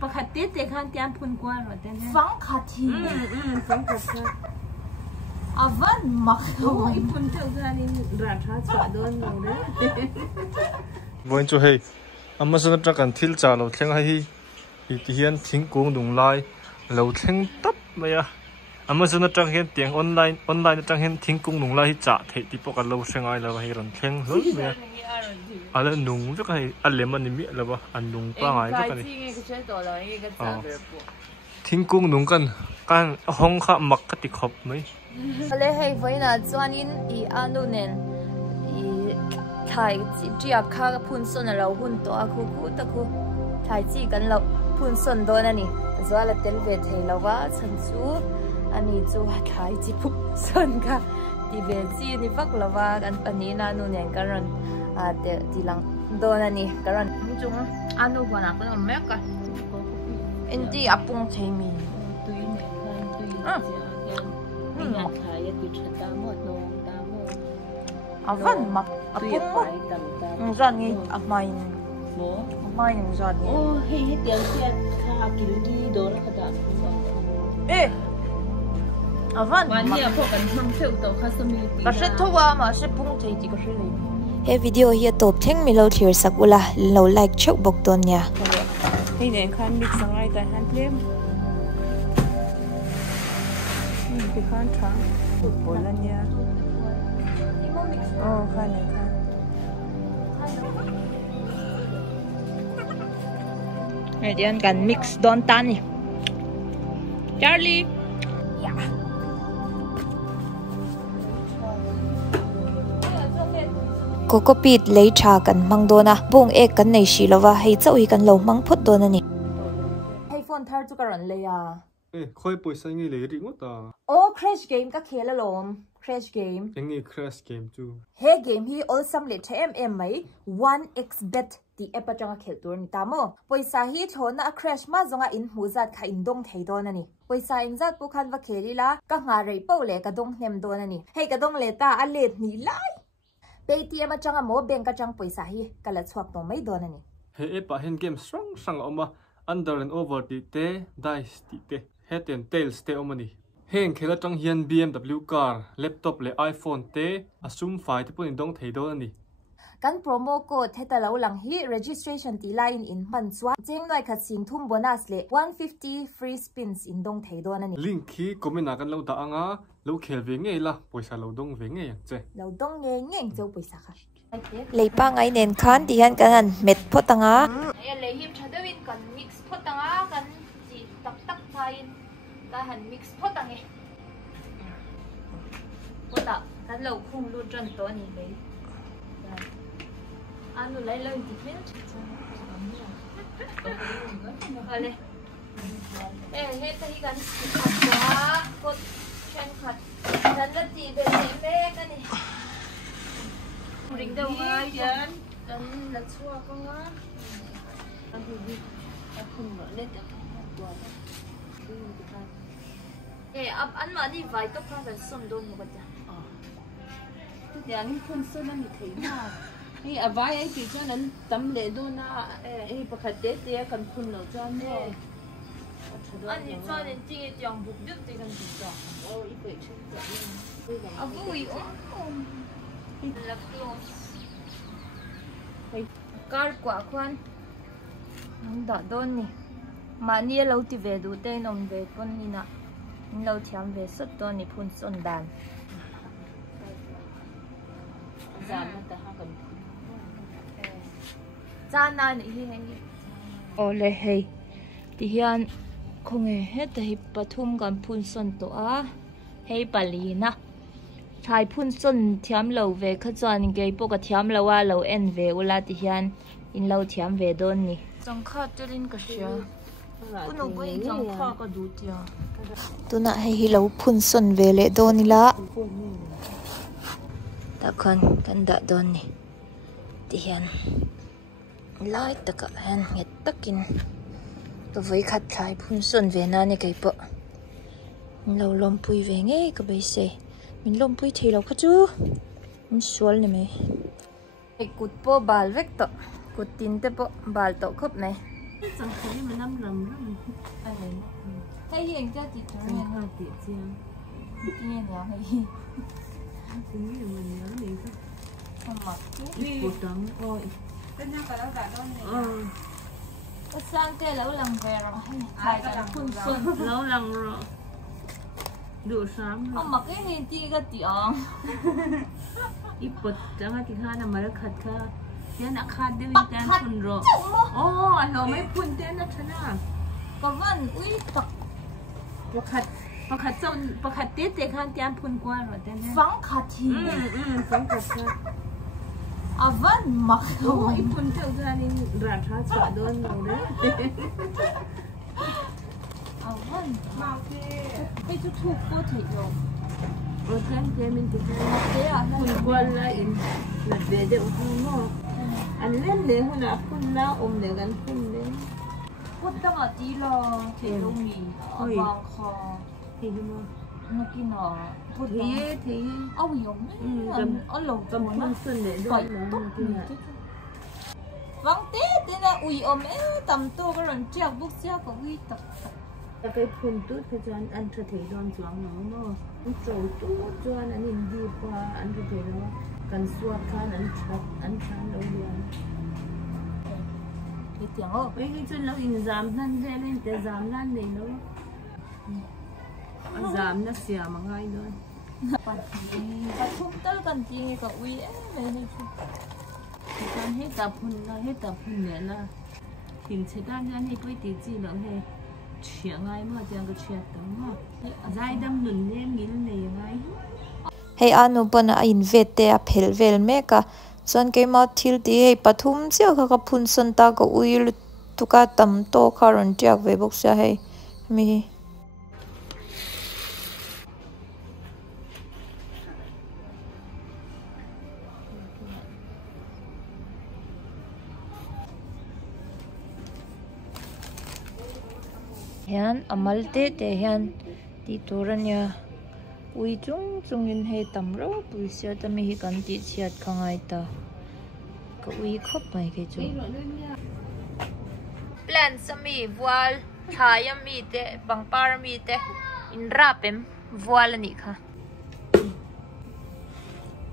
ประคัดติดแต่ข้างเตียงพุ่นกว่าหรอแต่เนี่ย ฟังขัดทีฟังขัดอาวันมักโอ้ยพุ่นเท่ากันนี่ราคาสวัสดิ์เราเด้อ วันจู่เฮ้ยอามาสนับจังทิลจ่าเราเที่ยงให้ที่เฮียนทิ้งกุ้งดุงไล่เราเที่ยงตับไหมอะอามาสนับจังเฮียนเตียงออนไลน์จังเฮียนทิ้งกุ้งดุงไล่จ่าเทที่ปกติเราเชียงไงเราให้รันเที่ยงเฮ้ยไหมอะไรนุ่งจะให้อะไรมันนี่มีอะไรวะอันนุ่งป้าไงจะกันทิ้งกุ้งนุ่งกันห้องข้ามักกติขบไหมเลยให้ไว้นะจวนอินอันนู้นเนี่ยไทยจีบข้าพุ่นส่วนเราหุ่นตัวคู่ตะคู่ไทยจีกันเราพุ่นส่วนตัวนั่นนี่ส่วนเราเตลเวทเราว่าฉันจูอันนี้จูไทยจีพุ่นส่วนค่ะดีเวจีนี่ฟักเราว่ากันอันนี้นะนู่นเนี่ยกันรันเดี๋ยวทีหลังโดนอันนี้กันรันจุงอันนู้นคนนั้นก็ต้องแม่กันอินดี้อับปงเทมีอาวันมักอาปุ๊บจอนงี้อาไม่จอนงี้โอ้เฮ้ยเดี๋ยวเสียข้ากินดีโดนแล้วก็ได้อาวันนี้พวกกันทำเที่ยวตัวคาสมีตีก็是ทั่วมา是ปุ่งใจดีก็是เลยเฮ้วิดีโอเฮียตบเท่งมีเราเทียร์สักเวลาเราไลค์ชุบบอกตัวเนี่ยนี่เนี่ยคันมิกซ์อะไรแต่ฮันเพลมไปคันช้างถูกปนแล้วเนี่ยอ๋อคันไหนคันเดี๋ยวกันมิกซ์ดอนตันนี่ชาร์ลีก็ปิดเลยชากันมังโดนะบุ้งเอกกันในชีลว่าให้เจ้าอีกันเรามังพุดโดนนี่ให้โฟนทาร์จุกรันเลยค่อยปุ่ยสังเกตเลยริงว่าตาโอ้ crash game ก็เคละลม crash game ยังงี้ crash game จูเฮ้เกมฮี all สำเร็จใช้ ไหม 1xbet ที่แอปจังเข้าตัวนี่ตามป่วยสาฮีโชนะ crash มาจงอินหูจัดขาอินดงเทโดนนี่ป่วยสาอินจัดปุคันว่าเคลีละก็หาเรย์เป้าเล่กระดงเนมโดนนี่ให้กระดงเลต้าอันเล็ดนี่ไล่เปทีเอ็มจังโมเบงกจังป่วยสาฮีก็เลยชวกตัวไม่โดนนี่เฮ้ปะเห็นเกมสังออกมา under and over ติเต dice ติเตhead and tails เตออกมานี่เฮงเคลจังเฮียน BMW car laptop และ iPhone เตอสซุมไฟที่ปุ่นดงเทโดนนี่กันโปรโมโค้ดให้แต่เราหลังฮี registration ตีไลน์อินมันสวะเจ้งหน่อยขัดสิงทุ่มโบนัสเลย150 free spins อินดงเทโดนนี่ลิงคีก็ไม่น่ากันเราด่างเราเคลเวงเงล่ะปอยสาเราดงเวงเงยเจ้เราดงเงยเจ้าปอยสาค่ะเลยป้าไงเน้นคันที่ฮันกันเม็ดพอตังเลยหิมชาเดวินกัน mix พอตังกันจีตักไทยกันหัน mix พอตังเงพอตักกันเราคงรู้จนตัวนี้เลยอันนู้นเลยเลยที่เป็นอะไรเฮ้เฮ้ที่กันขัดว่ากดเช่นขัดฉันละจีเป็นเล็กกันนี่ริงเดียวกันกันละชั่วก็งั้นอันนี้อันคุณเหมือนเล่นแต่ตัวอันมาดีไว้ต้องพาไปส่งโดนหมดจ้ะอย่างนี้คนส่งนั่นมีถี่มากนี่เอาไว้ไอ้ที่ฉันนั้นตำเละดูนะไอ้ประคัดเตี้ยกันคุณเราจ้าเนี่ยอันนี้จ้าเนี่ยจริงๆอย่างบุกยึดตีกันจริงจ้ะโอ้อีเปิดชื่อจ้ะเอาบุยโอ้ลักโลการกว่าควันน้องดอดโดนนี่มาเนี่ยเราที่เวดูเต้นอมเวคนนี่นะเราเทียมเวสุดตัวนี่พุ่นส่วนดันจานนั่นแต่ห้าคนจานนั่นนี่เฮ้โอ้เลยเฮ้ที่เฮียนคงเฮ็ดแต่ปฐุมกันพุ่นส่วนตัวเฮ้ปาลีนะชายพุ่นส่วนเทียมเราเวขจรนี่เกย์ปกติเทียมเราว่าเราเอ็นเวเวลาที่เฮียนอินเราเทียมเวโดนนี่จังข้าจะลินก็เชียคุณหนูไปจังข้าก็ดูเดียวตัวน่ะให้เราพุ่นส่วนเวเลโดนนี่ละตะคนกันดะโดนนี่ที่เฮียนไล่ตะกะเห็นเห็ดตะกินตัวไว้ขัดชายพุ่นส่วนเวน่านี่เกย์ปะเราลมปุยเวงเอ้ก็ไปเสmình lom pui thei lo khachu mình sual ni me e kut po bal vek to kut tin te po bal to khop me chẳng thấy mà năm lầm lắm anh ấy hay hiện cho chị cho nghe hơi tiệt chưa nghe nhỏ hay tôi nghĩ là mình nhớ đi không mặc ít bột trắng ôi Tất nhiên cả đó cả đó này. cái sang kia lâu lần về rồi hay Ai là Phun xuân lâu lần rồi đủ sáng không mặc cái hình chi cái tiểu ít bột trắng thì khá là mà nó khát khá thế là khát đi bắt tên khát phun rồi ồ nó mấy phun tên nó thế nào có vấn uy tậtประคัดส่งประคัดเตี้ยเตะข้างเตียนพุ่นกว่าหรอเต้เนี่ย vắng khát thì ฟังกับค่ะ à vẫn mặc โอ้ยพุ่นเจ้าค่ะนี่ราชาสวดโดนเราเด้อ à vẫn Mau thế. cái chút thuộc có thể dùng โอ้เต้นเต้มินติค่ะ thế à พุ่นกว่าละอินหลัดเบเดอุพุ่นเนาะอันเล่นเลยหุ่นอ่ะพุ่นละอมเดียวกันพุ่นเลย quất đang ở tí lo thì lông mì ở vòng kho ที่ดูมั้ง nó kia nó quất ที่ đang ที่ ôi giống ở lồng กำพุ่นส่วนเด็ดด้วยนะที่น่ะ vắng té thế là ui ôm é tầm to cái lần treo bút xeo có uy tập จะไปพุ่นตุ๊ดเขาจะอันเถยโดนสวงเนาะเนาะมันโจตุ๊ดจวนอันนี้ดีกว่าอันเถยเนาะกันสวดคันอันชัดอันชันเราเรียน cái tiếng ơ Mấy cái chân nó in giảm thân thế nên để giảm lan này nó giảm nó xỉa mà ngay thôi và không tới cần gì có uy é về đây thì con hết tập hun này là tìm chế đan ra hay quay tí gì nữa hay chuyện ngay mà chẳng có chuyện tấm mà dai đâm nụn lên nghĩ lên này ngay hay anu bana invite a phelvel meka chuan keima thil ti hei pathum chiah kha ka phun sawn ta ka uil tuka tam to kharon tiak ve bok sia hei mi hian amal te hian ti turania ui chung in hei tam ro puisia ta mi hi kan ti chiat khangai ta ka ui khop mai ke chu plan sami wal thaya mi te pangpar mi te in rapem wal ani kha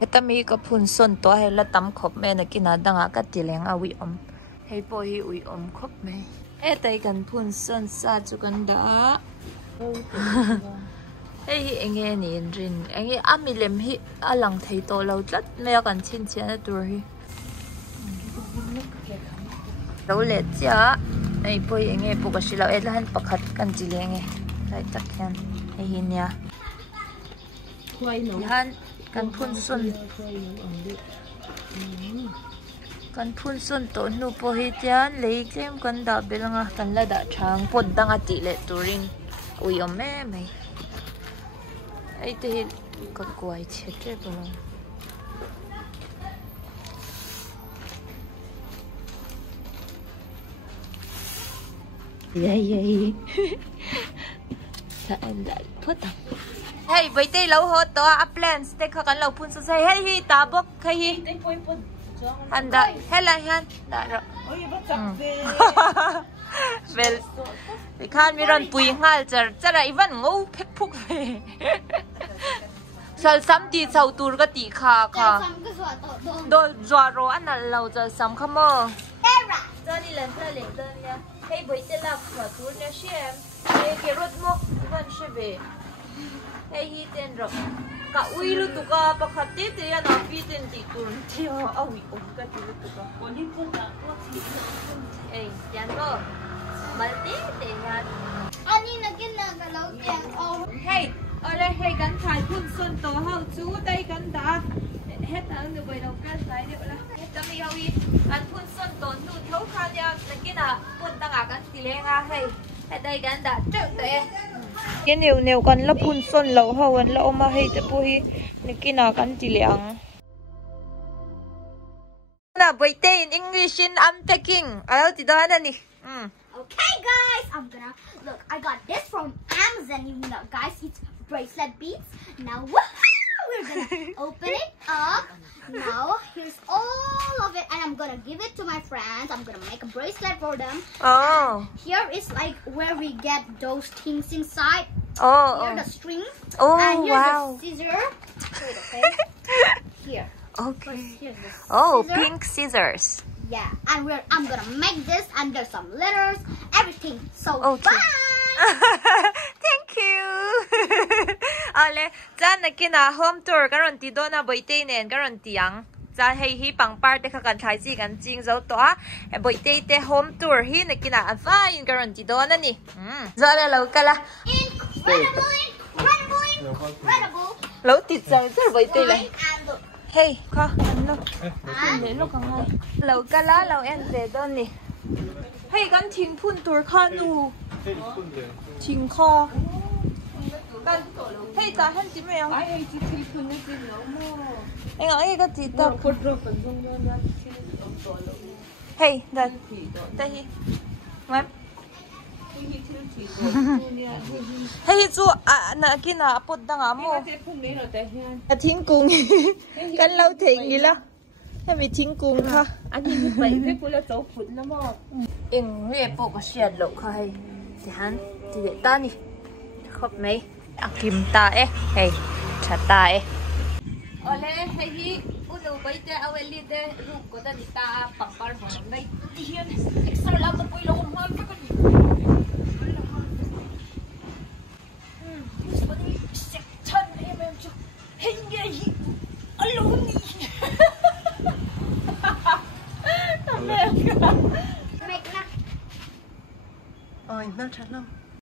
eta mi ka phun sawn to he la tam khop me na kina danga ka tileng awi om hei po hi ui om khop me etai kan phun sawn sa chu kan da hey anh nghe nhìn rin anh nghe ami lem hi alang thei to lo tlat me kan chin chian tur hi lo le cha ai poi anh nghe puka silo et han pakhat kan chile nge lai tak hian ai hin ya han kan phun sawn to nu po hi tian lei tlem kan da belanga kan la da thang pot danga ti le turin ui om me mai ai thì có quay chết chết rồi vậy sao em lại thoát tầm hey vậy thì lâu hết đó plans để khắc lâu phun sawn hey hi ta bốc hey hi anh đã hey là han đã rồi về thì khan mi ron pui ngal chara ivan ngô phek phuk ve sal sam ti chau tur ka ti kha do zwa ro an lo cha sam khamo cha ni lan cha leng dan ya hey boi te la khwa tur ne shem hey ke rot mo ivan shebe hey hi ten ro ka ui lu tu ka pakhat te te ya na pi ten ti tur ti ho awi om ka ti lu tu ka oni ko ta ko ti hey yan ro Malti te yan. Ani nagin na galaw yan. Oh. Hey, ole hey kan thai phun sawn to hau chu dai kan da. Het ang nu bai lo kan sai de ola. Ta mi hau yi kan phun sawn to nu thau kha ya nagin a pun ta nga kan ti le nga hey. Het dai kan da cheu te. Ke neu kan la phun sawn lo hau an la oma hey te pu hi nagin a kan ti leang. Na bai te in English in unpacking. Alo ti da na ni. Okay, guys, I'm gonna look. I got this from Amazon. You know, guys, it's bracelet beads. Now, we're we're gonna open it up. Now here's all of it, and I'm gonna give it to my friends. I'm gonna make a bracelet for them. Oh. Here is like where we get those things inside. Oh. Here the string. Oh, and here's wow. the scissor. Wait, okay. Here. Okay. Here's the Oh, scissor. pink scissors. Yeah, and I'm gonna make this, and there's some letters, everything. So Okay. bye. Thank you. Ale, chan na kina home tour karon ti do na boite nen karon tiang. Chan hei hi pang parte kha kan thai chi kan jing zo to a. E boite te home tour hi na kina afain karon ti do na ni. Zo la lo kala. Incredible. Lo ti chang char boite le. And look. Hey, kha an lo. để lúc còn ngay Lo kala lo en te do ni. Hey, kan thing phun tour kha nu. Thing kha. Kan hey ta han ti me yang. ai chỉ thì phun nó chỉ lỗ mò Anh ấy có gì đâu. phun rồi phần dung nó chỉ ông tổ lỗ Hey, đây. thì tổ Đây hi. Ngắm. thì thì tổ Hey chú na kina pot dang amo. cái phun này là tại hiện À thiên cung. Kan lâu thịnh gì lo. Hay bị thiên cung kha. anh nhìn thấy cái phun là tổ phun lắm mà In nghe bộ có xe lộ kha hay. Thì hắn thì để ta ni. Khóc mấy. À kim ta e. Hey, chả ta e. Ole hey hi unu bai te aweli te ru ko da ni ta pangpar ho ngai. Hian extra la to pui lo mal ka ni. Missbunny section em cho. Hey ye hi. Alo ni. Make na. Ôi, nó thật không?